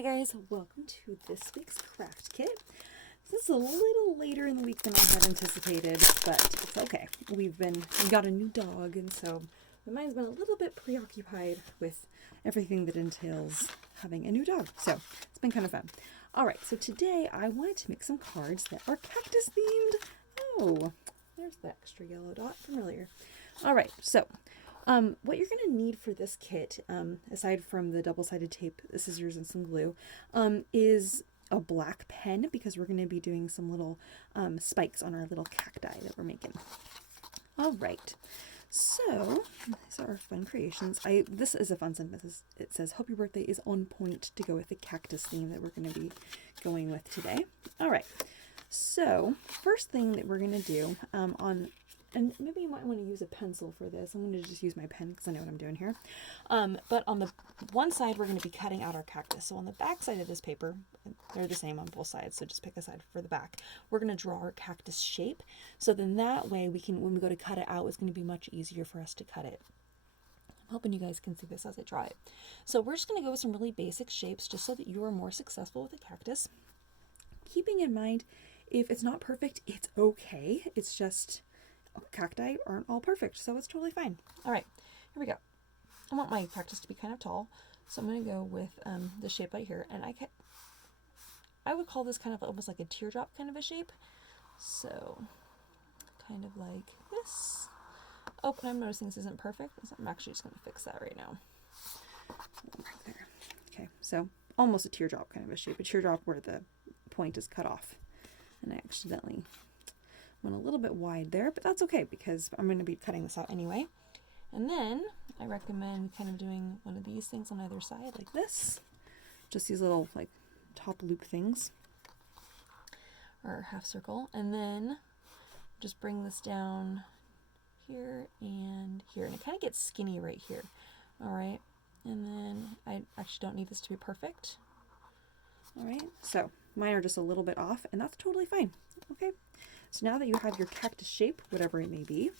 Hi guys, welcome to this week's craft kit. This is a little later in the week than I had anticipated, but it's okay. We got a new dog, and so my mind's been a little bit preoccupied with everything that entails having a new dog. So it's been kind of fun. All right, so today I wanted to make some cards that are cactus themed. Oh, there's the extra yellow dot from earlier. All right, so what you're going to need for this kit, aside from the double-sided tape, scissors, and some glue, is a black pen, because we're going to be doing some little spikes on our little cacti that we're making. All right, so these are our fun creations. This is a fun sentence. It says, "Hope your birthday is on point," to go with the cactus theme that we're going to be going with today. All right, so first thing that we're going to do and maybe you might want to use a pencil for this. I'm going to just use my pen because I know what I'm doing here. But on the one side, we're going to be cutting out our cactus. So on the back side of this paper, they're the same on both sides, so just pick a side for the back. We're going to draw our cactus shape. So then that way, when we go to cut it out, it's going to be much easier for us to cut it. I'm hoping you guys can see this as I draw it. So we're just going to go with some really basic shapes just so that you are more successful with a cactus. Keeping in mind, if it's not perfect, it's okay. It's just cacti aren't all perfect, so it's totally fine. All right, here we go. I want my cactus to be kind of tall, so I'm going to go with the shape right here, and I would call this kind of almost like a teardrop kind of a shape. So kind of like this. Oh, and I'm noticing this isn't perfect, so I'm actually just going to fix that right now. Right there. Okay, so almost a teardrop kind of a shape, a teardrop where the point is cut off, and I accidentally went a little bit wide there, but that's okay because I'm going to be cutting this out anyway. And then I recommend kind of doing one of these things on either side like this. Just these little like top loop things, or half circle. And then just bring this down here and here. And it kind of gets skinny right here. All right. And then I actually don't need this to be perfect. All right. So mine are just a little bit off, and that's totally fine. Okay. So now that you have your cactus shape, whatever it may be,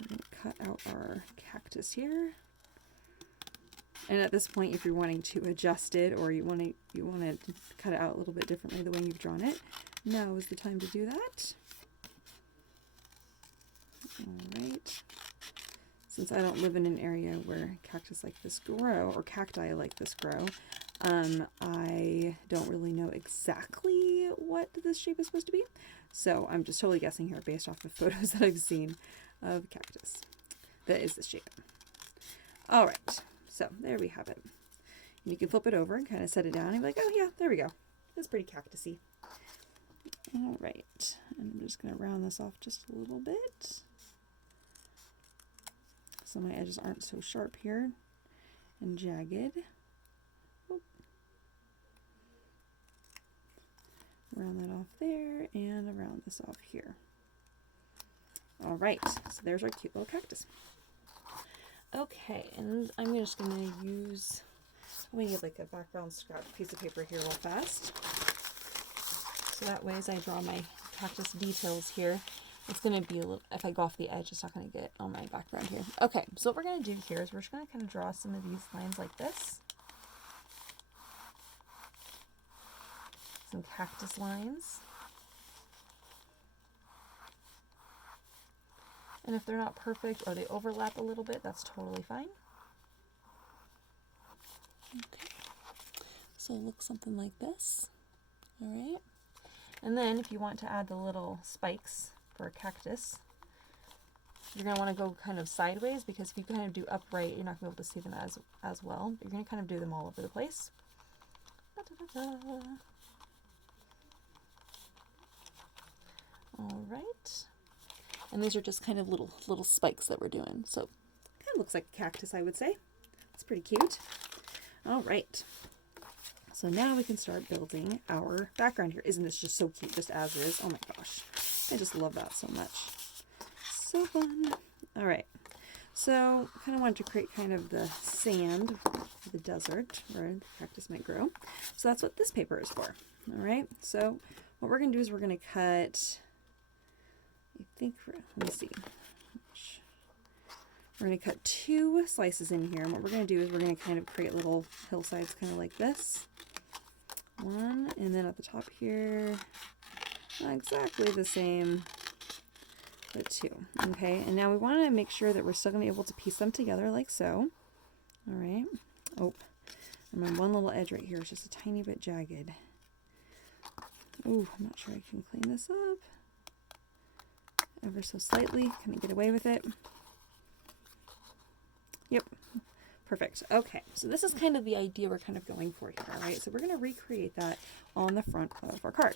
we're going to cut out our cactus here. And at this point, if you're wanting to adjust it, or you want to cut it out a little bit differently the way you've drawn it, now is the time to do that. All right. Since I don't live in an area where cactus like this grow, or cacti like this grow, I don't really know exactly what this shape is supposed to be. So I'm just totally guessing here based off the photos that I've seen of cactus. That is the shape. All right, so there we have it. And you can flip it over and kind of set it down and be like, oh yeah, there we go. That's pretty cactusy. All right, and I'm just going to round this off just a little bit, so my edges aren't so sharp here and jagged. Round that off there and round this off here. All right, so there's our cute little cactus. Okay, and I'm just going to use, I'm going to get like a background scrap piece of paper here real fast. So that way as I draw my cactus details here, it's going to be a little, if I go off the edge, it's not going to get on my background here. Okay, so what we're going to do here is we're just going to kind of draw some of these lines like this. Some cactus lines. And if they're not perfect or they overlap a little bit, that's totally fine. Okay. So it looks something like this. All right. And then if you want to add the little spikes for a cactus, you're going to want to go kind of sideways, because if you kind of do upright, you're not going to be able to see them as well. You're going to kind of do them all over the place. Da-da-da-da. All right, and these are just kind of little spikes that we're doing. So kind of looks like a cactus, I would say. It's pretty cute. All right, so now we can start building our background here. Isn't this just so cute, just as is? Oh my gosh, I just love that so much. So fun. All right, so kind of wanted to create kind of the sand, the desert where the cactus might grow. So that's what this paper is for. All right, so what we're going to do is we're going to cut, let me see. We're going to cut 2 slices in here, and what we're going to do is we're going to kind of create little hillsides kind of like this. 1, and then at the top here, not exactly the same, but 2. Okay, and now we want to make sure that we're still going to be able to piece them together like so. All right. Oh, and my one little edge right here is just a tiny bit jagged. Oh, I'm not sure I can clean this up. Ever so slightly. Can I get away with it? Yep. Perfect. Okay, so this is kind of the idea we're kind of going for here, all right? So we're going to recreate that on the front of our card.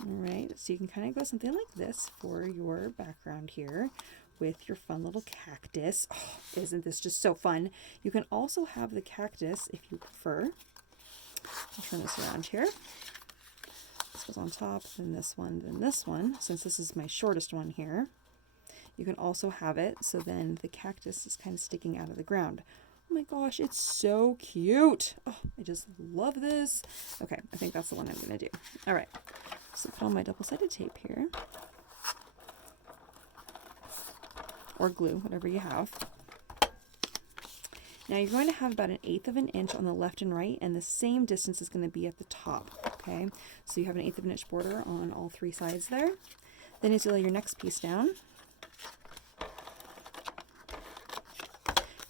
All right, so you can kind of go something like this for your background here with your fun little cactus. Oh, isn't this just so fun? You can also have the cactus if you prefer. I'll turn this around here. This goes on top, then this one, then this one. Since this is my shortest one here, you can also have it so then the cactus is kind of sticking out of the ground. Oh my gosh, it's so cute. Oh, I just love this. Okay, I think that's the one I'm going to do. All right, so put on my double-sided tape here. Or glue, whatever you have. Now you're going to have about 1/8 of an inch on the left and right, and the same distance is going to be at the top, okay? So you have 1/8 of an inch border on all 3 sides there. Then as you lay your next piece down,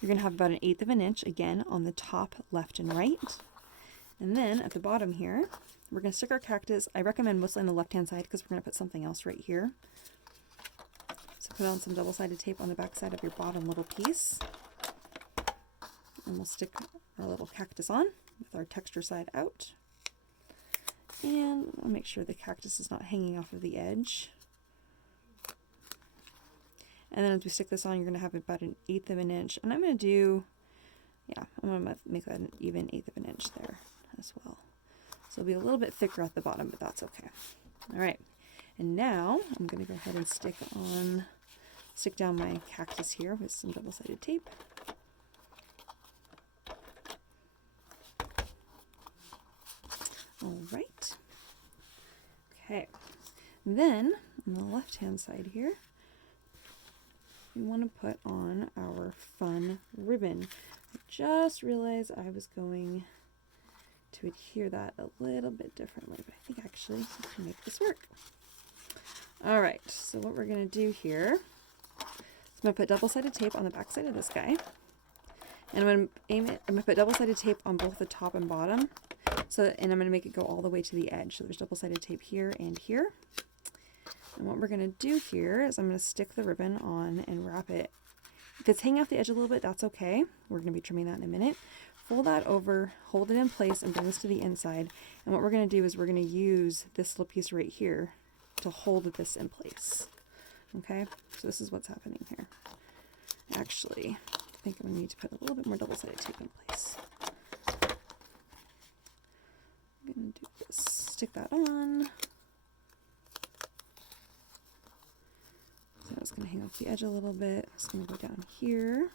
you're going to have about 1/8 of an inch, again, on the top left and right. And then at the bottom here, we're going to stick our cactus. I recommend mostly on the left-hand side because we're going to put something else right here. So put on some double-sided tape on the back side of your bottom little piece. And we'll stick our little cactus on with our texture side out. And I'll make sure the cactus is not hanging off of the edge. And then as we stick this on, you're going to have about 1/8 of an inch. And I'm going to do, yeah, I'm going to make that an even 1/8 of an inch there as well. So it'll be a little bit thicker at the bottom, but that's okay. All right. And now I'm going to go ahead and stick down my cactus here with some double-sided tape. All right. Okay. Then on the left-hand side here, we want to put on our fun ribbon. I just realized I was going to adhere that a little bit differently, but I think actually we can make this work. All right, so what we're going to do here is I'm going to put double-sided tape on the back side of this guy. And I'm going to put double-sided tape on both the top and bottom. And I'm going to make it go all the way to the edge. So there's double-sided tape here and here. And what we're going to do here is I'm going to stick the ribbon on and wrap it. If it's hanging off the edge a little bit, that's okay. We're going to be trimming that in a minute. Fold that over, hold it in place, and bring this to the inside. And what we're going to do is we're going to use this little piece right here to hold this in place. Okay, so this is what's happening here. Actually, I think I'm going to need to put a little bit more double-sided tape in place. I'm going to do this. Stick that on. So it's going to hang off the edge a little bit. It's going to go down here.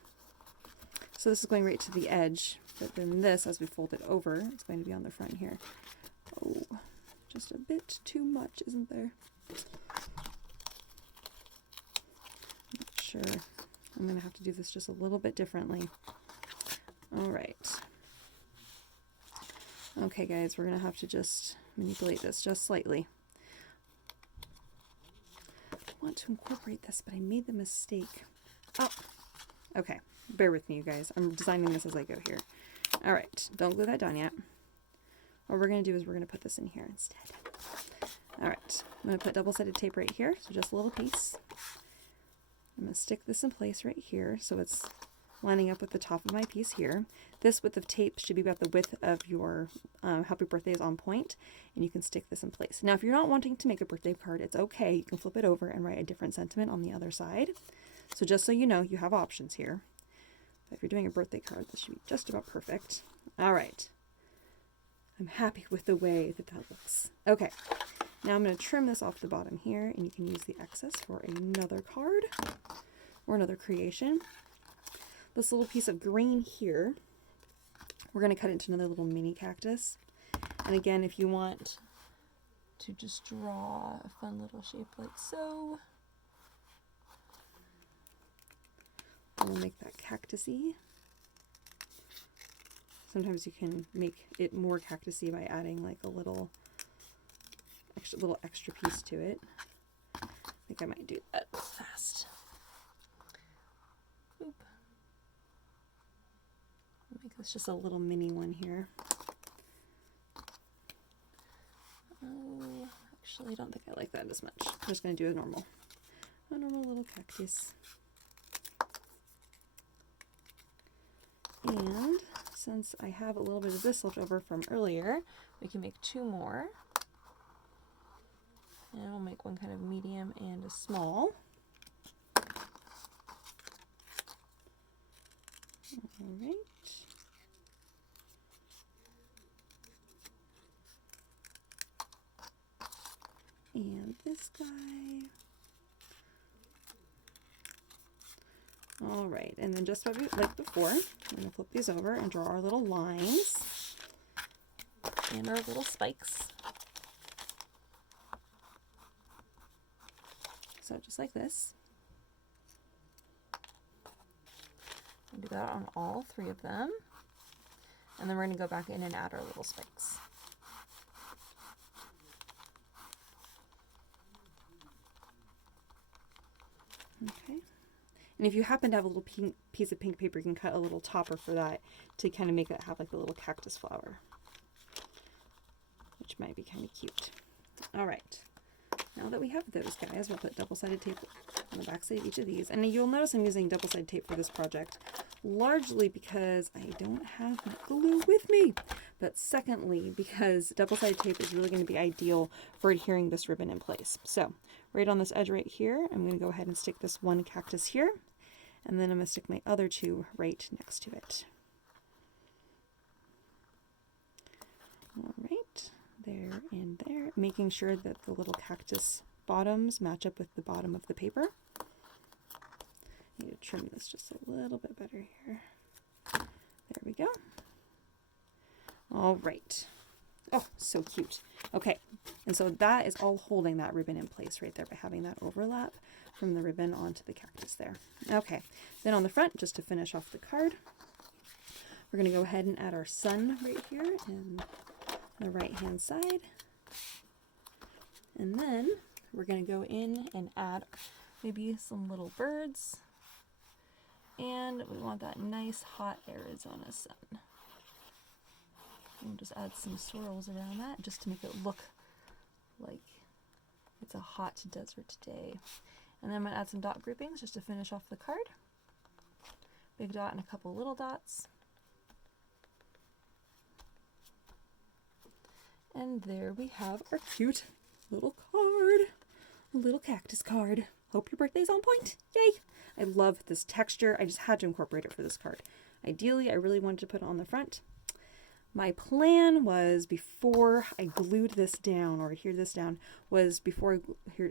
So this is going right to the edge, but then this, as we fold it over, it's going to be on the front here. Oh, just a bit too much, isn't there? Not sure. I'm going to have to do this just a little bit differently. All right. Okay, guys, we're going to have to just manipulate this just slightly. I want to incorporate this, but I made the mistake. Oh, okay. Bear with me, you guys. I'm designing this as I go here. All right, don't glue that down yet. What we're going to do is we're going to put this in here instead. All right, I'm going to put double-sided tape right here, so just a little piece. I'm going to stick this in place right here so it's lining up with the top of my piece here. This width of tape should be about the width of your Happy Birthday is on point, and you can stick this in place. Now, if you're not wanting to make a birthday card, it's okay. You can flip it over and write a different sentiment on the other side. So just so you know, you have options here. But if you're doing a birthday card, this should be just about perfect. All right. I'm happy with the way that looks. Okay. Now I'm going to trim this off the bottom here, and you can use the excess for another card or another creation. This little piece of green here, we're going to cut into another little mini cactus. And again, if you want to just draw a fun little shape like so, And we'll make that cactusy. Sometimes you can make it more cactusy by adding like a little extra piece to it. I think I might do that fast. Oop. I'll make this just a little mini one here. Oh, actually, I don't think I like that as much. I'm just going to do a normal little cactus. And since I have a little bit of this left over from earlier, we can make 2 more. And we'll make one kind of medium and a small. All right. And this guy. All right, and then just like before, I'm going to flip these over and draw our little lines and our little spikes. So just like this. We'll do that on all 3 of them. And then we're going to go back in and add our little spikes. Okay. And if you happen to have a little piece of pink paper, you can cut a little topper for that to kind of make it have like a little cactus flower, which might be kind of cute. All right. Now that we have those guys, we'll put double-sided tape on the back side of each of these. And you'll notice I'm using double-sided tape for this project, largely because I don't have my glue with me. But secondly, because double-sided tape is really going to be ideal for adhering this ribbon in place. So right on this edge right here, I'm going to go ahead and stick this one cactus here. And then I'm going to stick my other 2 right next to it. All right. There and there, making sure that the little cactus bottoms match up with the bottom of the paper. I need to trim this just a little bit better here. There we go. All right. Oh, so cute. Okay, and so that is all holding that ribbon in place right there by having that overlap from the ribbon onto the cactus there. Okay, then on the front, just to finish off the card, we're going to go ahead and add our sun right here and the right hand side, and then we're going to go in and add maybe some little birds, and we want that nice hot Arizona sun. We'll just add some swirls around that just to make it look like it's a hot desert day. And then I'm going to add some dot groupings just to finish off the card. Big dot and a couple little dots. And there we have our cute little card, a little cactus card. Hope your birthday's on point. Yay! I love this texture. I just had to incorporate it for this card. Ideally, I really wanted to put it on the front. My plan was, before I glued this down or adhered this down, was before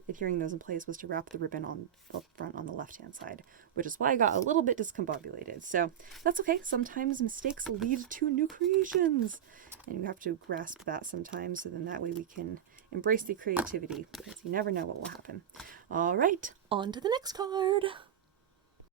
adhering those in place, was to wrap the ribbon on the front on the left-hand side, which is why I got a little bit discombobulated. So that's okay. Sometimes mistakes lead to new creations, and you have to grasp that sometimes, so then that way we can embrace the creativity, because you never know what will happen. All right, on to the next card.